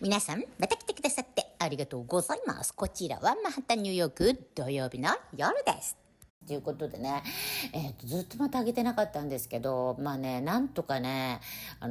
皆さん、また来てくださってありがとうございます。こちらはマンハッタンニューヨーク土曜日の夜です。ということでね、ずっとまたあげてなかったんですけど、まあね、なんとかね、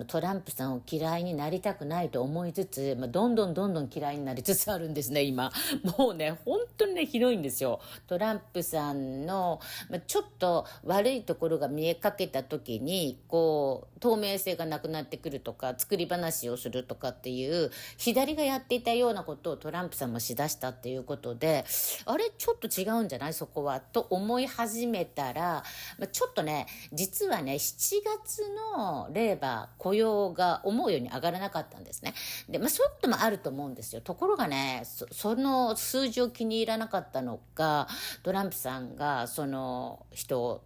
トランプさんを嫌いになりたくないと思いつつ、どんどん嫌いになりつつあるんですね、今。もうね、本当にね、ひどいんですよ。トランプさんの、ちょっと悪いところが見えかけた時に、透明性がなくなってくるとか、作り話をするとかっていう、左がやっていたようなことをトランプさんもしだしたっていうことで、あれ、ちょっと違うんじゃないそこは、と思い始めたら、ちょっとね、実はね、7月のレーバー雇用が思うように上がらなかったんですね。で、そういうこともあると思うんですよ。ところがね、その数字を気に入らなかったのか、トランプさんがその人を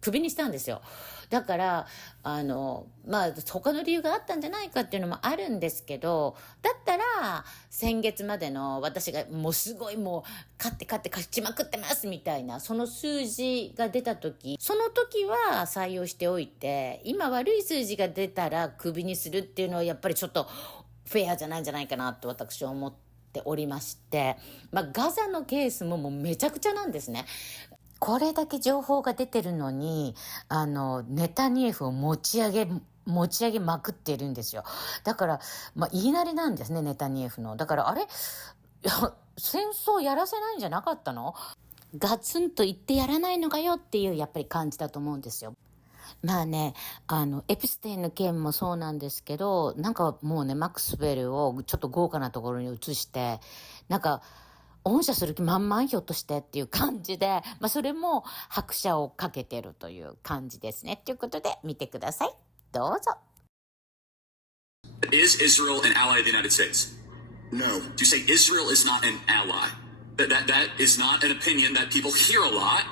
クビにしたんですよ。だから、他の理由があったんじゃないかっていうのもあるんですけど、だったら、先月までの私がもうすごい勝ちまくってますみたいな、その数字が出た時、その時は採用しておいて、今悪い数字が出たらクビにするっていうのはやっぱりちょっとフェアじゃないんじゃないかなと私は思っておりまして、ガザのケースももうめちゃくちゃなんですね。これだけ情報が出てるのに、ネタニヤフを持ち上げまくっているんですよ。だから、言いなりなんですね、ネタニヤフの。だから、戦争やらせないんじゃなかったの？ガツンと言ってやらないのかよっていう、やっぱり感じだと思うんですよ。エプステインの件もそうなんですけど、もうね、マクスウェルをちょっと豪華なところに移して、恩赦する気満々ひょっとしてっていう感じで、それも拍車をかけてるという感じですね。ということで、見てください。どうぞ。Is Israel an ally of the United States? No. Do you say Israel is not an ally? That is not an opinion that people hear a lot.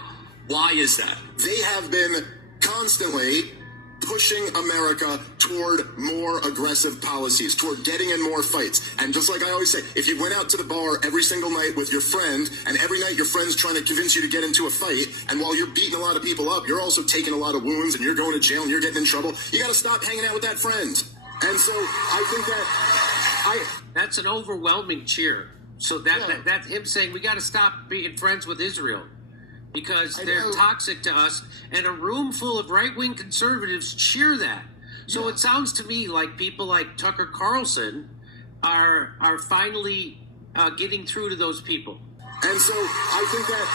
Why is that? They have been constantly pushing America toward more aggressive policies, toward getting in more fights. And just like I always say, if you went out to the bar every single night with your friend, and every night your friend's trying to convince you to get into a fight, and while you're beating a lot of people up, you're also taking a lot of wounds, and you're going to jail, and you're getting in trouble, you gotta stop hanging out with that friend. And so I think That's an overwhelming cheer. So that's him saying we gotta stop being friends with Israel. Because they're toxic to us, and a room full of right-wing conservatives cheer that. So it sounds to me like people like Tucker Carlson are finally getting through to those people. And so I think that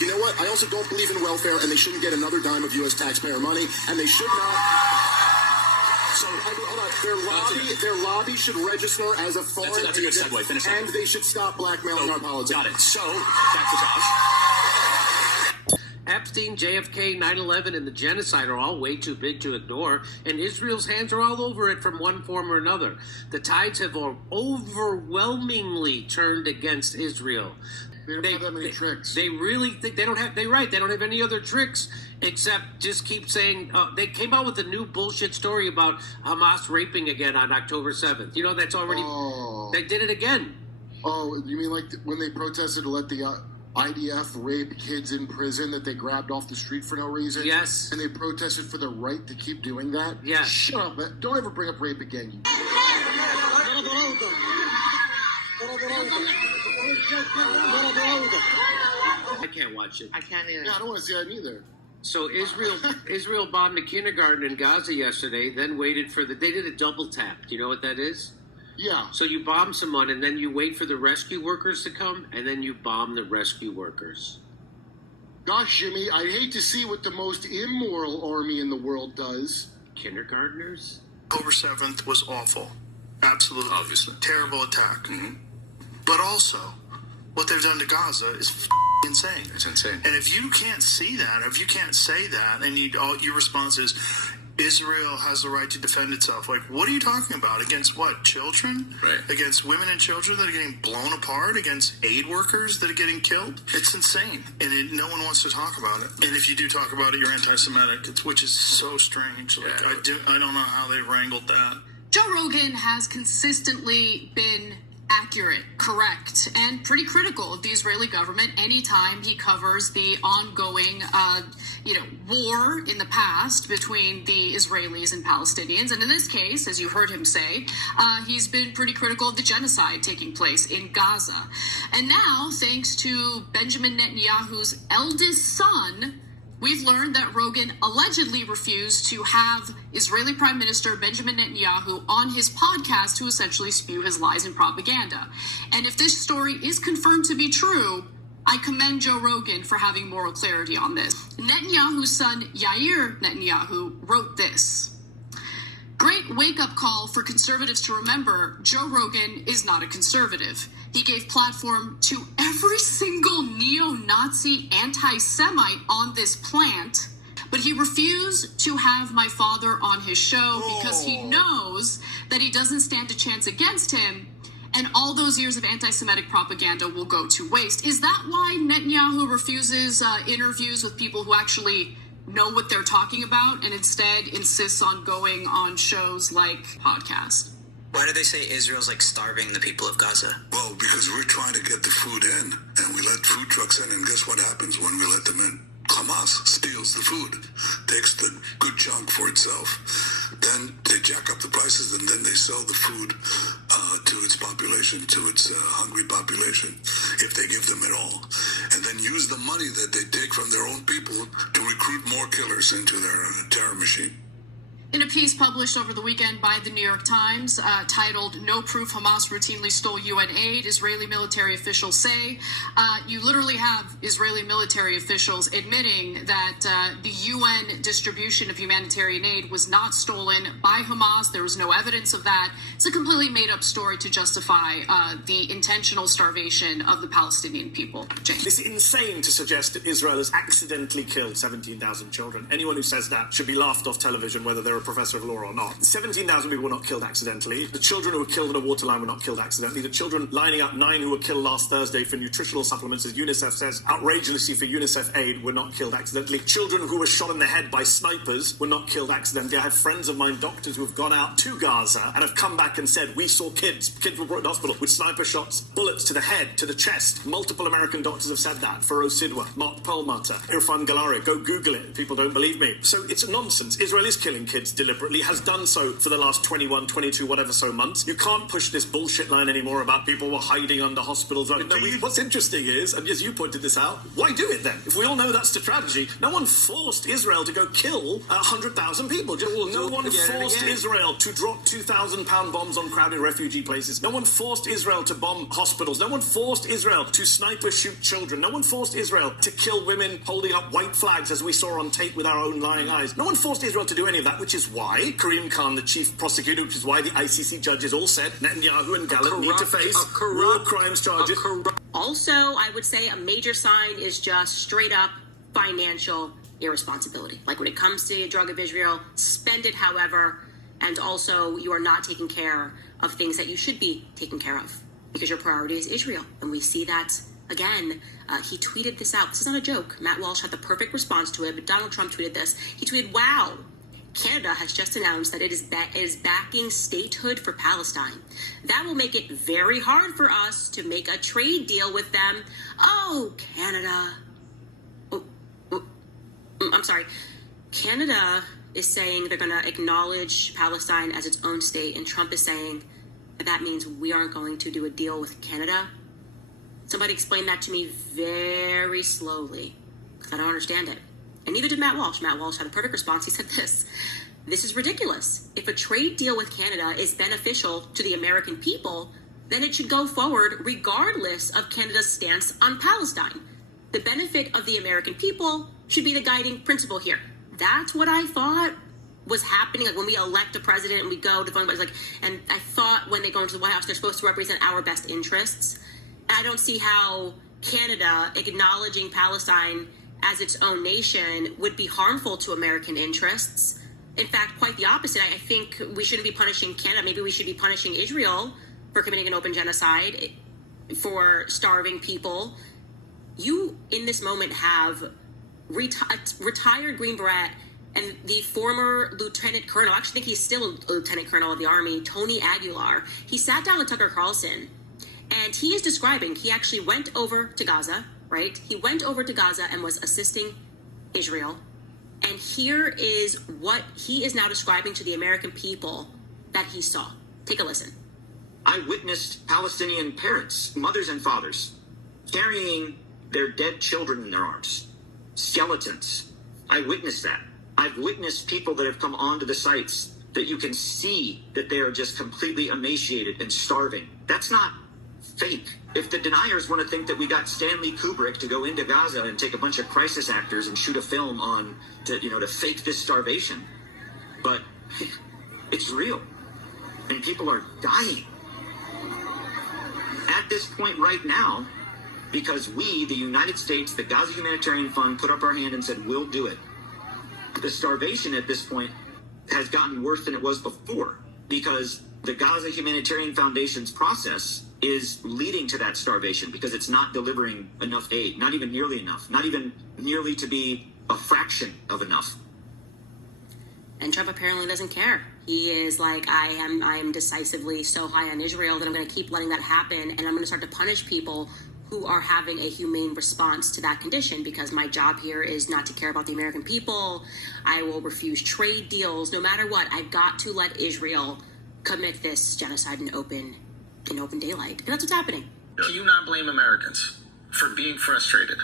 you know what? I also don't believe in welfare, and they shouldn't get another dime of U.S. taxpayer money, and they should not. So hold on. Their lobby should register as a foreign That's a good segue. Finish that. and they should stop blackmailing our politics. Got it. So, back to Josh. Epstein, JFK, 9/11, and the genocide are all way too big to ignore, and Israel's hands are all over it from one form or another. The tides have overwhelmingly turned against Israel. They don't have that many tricks. They really think they don't have any other tricks except just keep saying they came out with a new bullshit story about Hamas raping again on October 7th. You know, that's already they did it again. Oh, you mean like when they protested to let the IDF rape kids in prison that they grabbed off the street for no reason? Yes. And they protested for the right to keep doing that? Yes. Shut up. Don't ever bring up rape again. I can't watch it. I can't either. Yeah, I don't want to see that either. So Israel bombed a kindergarten in Gaza yesterday, then waited for they did a double tap. Do you know what that is? Yeah. So you bomb someone, and then you wait for the rescue workers to come, and then you bomb the rescue workers. Gosh, Jimmy, I hate to see what the most immoral army in the world does. Kindergartners? October 7th was awful. Absolutely. Obviously. Terrible attack. Mm-hmm. But also, what they've done to Gaza is insane. It's insane. And if you can't see that, if you can't say that, and your response is, Israel has the right to defend itself. Like, what are you talking about? Against what? Children? Right. Against women and children that are getting blown apart? Against aid workers that are getting killed? It's insane. And no one wants to talk about it. And if you do talk about it, you're anti-Semitic, which is so strange. Like, I don't know how they wrangled that. Joe Rogan has consistently been Accurate, correct, and pretty critical of the Israeli government anytime he covers the ongoing, war in the past between the Israelis and Palestinians. And in this case, as you heard him say, he's been pretty critical of the genocide taking place in Gaza. And now, thanks to Benjamin Netanyahu's eldest son, we've learned that Rogan allegedly refused to have Israeli Prime Minister Benjamin Netanyahu on his podcast to essentially spew his lies and propaganda. And if this story is confirmed to be true, I commend Joe Rogan for having moral clarity on this. Netanyahu's son, Yair Netanyahu, wrote this. Great wake-up call for conservatives to remember Joe Rogan is not a conservative. He gave platform to every single neo-Nazi anti-Semite on this plant, but he refused to have my father on his show because he knows that he doesn't stand a chance against him, and all those years of anti-Semitic propaganda will go to waste. Is that why Netanyahu refuses interviews with people who actually know what they're talking about and instead insists on going on shows like podcast? Why do they say Israel's like starving the people of Gaza? Well, because we're trying to get the food in, and we let food trucks in, and guess what happens when we let them in? Hamas steals the food, takes the good chunk for itself. Then they jack up the prices, and then they sell the food to its population, to its hungry population, if they give them it all. And then use the money that they take from their own people to recruit more killers into their terror machine. In a piece published over the weekend by the New York Times titled "No Proof Hamas Routinely Stole UN Aid," Israeli military officials say, you literally have Israeli military officials admitting that the UN distribution of humanitarian aid was not stolen by Hamas. There was no evidence of that. It's a completely made-up story to justify the intentional starvation of the Palestinian people. James. It's insane to suggest that Israel has accidentally killed 17,000 children. Anyone who says that should be laughed off television, whether they're a professor of law or not. 17,000 people were not killed accidentally. The children who were killed in a waterline were not killed accidentally. The children lining up 9 who were killed last Thursday for nutritional supplements, as UNICEF says, outrageously for UNICEF aid, were not killed accidentally. Children who were shot in the head by snipers were not killed accidentally. I have friends of mine, doctors, who have gone out to Gaza and have come back and said, we saw kids were brought to hospital with sniper shots, bullets to the head, to the chest. Multiple American doctors have said that. Farouz Sidwa, Mark Perlmutter, Irfan Galaria. Go Google it. People don't believe me. So it's nonsense. Israel is killing kids deliberately, has done so for the last 21, 22, whatever so months. You can't push this bullshit line anymore about people were hiding under hospitals. What's interesting is, and as you pointed this out, why do it then? If we all know that's the tragedy, no one forced Israel to go kill 100,000 people. No one forced Israel to drop 2,000-pound bombs on crowded refugee places. No one forced Israel to bomb hospitals. No one forced Israel to sniper shoot children. No one forced Israel to kill women holding up white flags, as we saw on tape with our own lying eyes. No one forced Israel to do any of that, which is why Karim Khan, the chief prosecutor, which is why the ICC judges all said Netanyahu and Gallant need to face war crimes charges. Also, I would say a major sign is just straight up financial irresponsibility. Like when it comes to the drug of Israel, spend it however, and also you are not taking care of things that you should be taking care of because your priority is Israel. And we see that again. He tweeted this out. This is not a joke. Matt Walsh had the perfect response to it, but Donald Trump tweeted this. He tweeted, wow, Canada has just announced that it is backing statehood for Palestine. That will make it very hard for us to make a trade deal with them. Oh, Canada. I'm sorry. Canada is saying they're going to acknowledge Palestine as its own state, and Trump is saying that means we aren't going to do a deal with Canada. Somebody explain that to me very slowly, because I don't understand it. And neither did Matt Walsh. Matt Walsh had a perfect response. He said this is ridiculous. If a trade deal with Canada is beneficial to the American people, then it should go forward regardless of Canada's stance on Palestine. The benefit of the American people should be the guiding principle here. That's what I thought was happening. Like when we elect a president and we go to vote, and I thought when they go into the White House, they're supposed to represent our best interests. And I don't see how Canada acknowledging Palestine as its own nation would be harmful to American interests. In fact, quite the opposite. I think we shouldn't be punishing Canada. Maybe we should be punishing Israel for committing an open genocide, for starving people. You, in this moment, have retired Green Beret and the former lieutenant colonel, I actually think he's still a lieutenant colonel of the Army, Tony Aguilar. He sat down with Tucker Carlson And he is describing, he actually went over to Gaza, right? He went over to Gaza and was assisting Israel. And here is what he is now describing to the American people that he saw. Take a listen. I witnessed Palestinian parents, mothers and fathers, carrying their dead children in their arms, skeletons. I witnessed that. I've witnessed people that have come onto the sites that you can see that they are just completely emaciated and starving. That's not fake. If the deniers want to think that we got Stanley Kubrick to go into Gaza and take a bunch of crisis actors and shoot a film on to fake this starvation, but it's real, and people are dying at this point right now because we, the United States, the Gaza Humanitarian Fund, put up our hand and said we'll do it. The starvation at this point has gotten worse than it was before because the Gaza Humanitarian Foundation's process is leading to that starvation because it's not delivering enough aid, not even nearly enough, not even nearly to be a fraction of enough. And Trump apparently doesn't care. He is like, I am decisively so high on Israel that I'm going to keep letting that happen, and I'm going to start to punish people who are having a humane response to that condition because my job here is not to care about the American people. I will refuse trade deals. No matter what, I've got to let Israel commit this genocide in open daylight. And that's what's happening. Can you not blame Americans for being frustrated?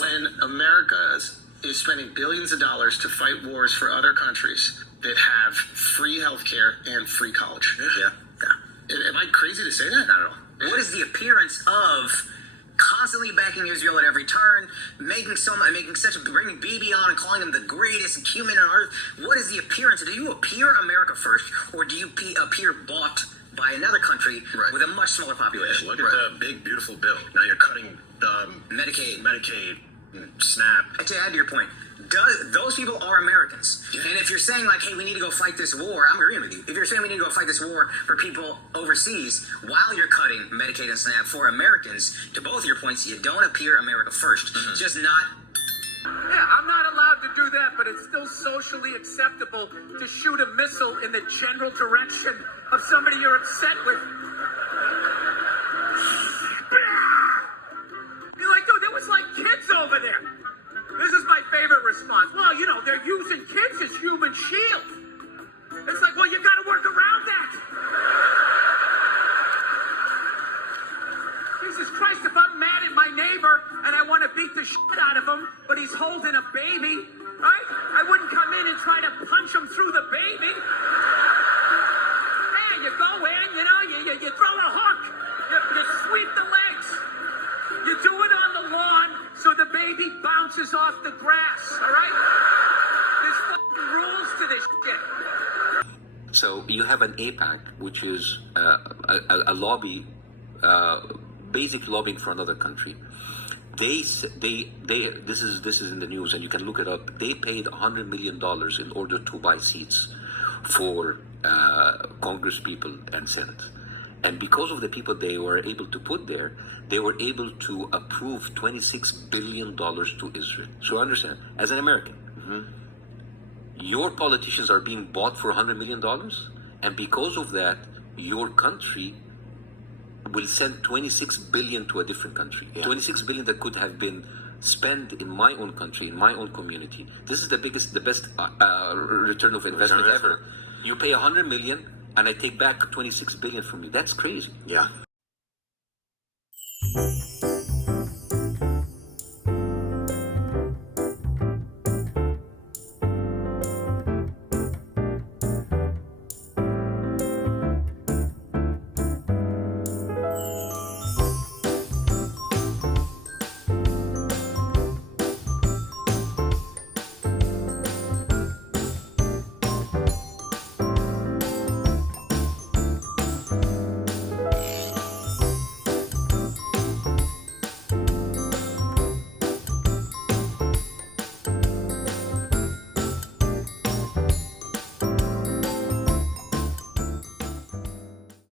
When America is spending billions of dollars to fight wars for other countries that have free healthcare and free college. Am I crazy to say that? Not at all. What is the appearance of constantly backing Israel at every turn, bringing Bibi on and calling him the greatest human on earth? What is the appearance? Do you appear America first, or do you appear bought by another country with a much smaller population? Look at the big, beautiful bill. Now you're cutting Medicaid, SNAP. To add to your point, those people are Americans. Yeah. And if you're saying like, hey, we need to go fight this war, I'm agreeing with you. If you're saying we need to go fight this war for people overseas while you're cutting Medicaid and SNAP for Americans, to both your points, you don't appear America first. Mm-hmm. Just not. Yeah, I'm not allowed to do that, but it's still socially acceptable to shoot a missile in the general direction of somebody you're upset with. You're like, dude, there was like kids over there. This is my favorite response. Well, they're using kids as human shields. It's like, well, you got to work around that. Jesus Christ, if I'm mad at my neighbor and I want to beat the shit out of him, but he's holding a baby, right? I wouldn't come in and try to punch him through the baby. Hey, you go in, you throw a hook, you sweep the legs. You do it on the lawn so the baby bounces off the grass, all right? There's fucking rules to this shit. So you have an APAC, which is a lobby, basic lobbying for another country. This is in the news, and you can look it up. They paid $100 million in order to buy seats for Congress people and Senate. And because of the people they were able to put there, they were able to approve $26 billion to Israel. So understand, as an American, your politicians are being bought for $100 million, and because of that, your country will send $26 billion to a different country. Yeah. $26 billion that could have been spent in my own country, in my own community. This is the best return of investment ever. You pay $100 million, and I take back $26 billion from you. That's crazy. Yeah.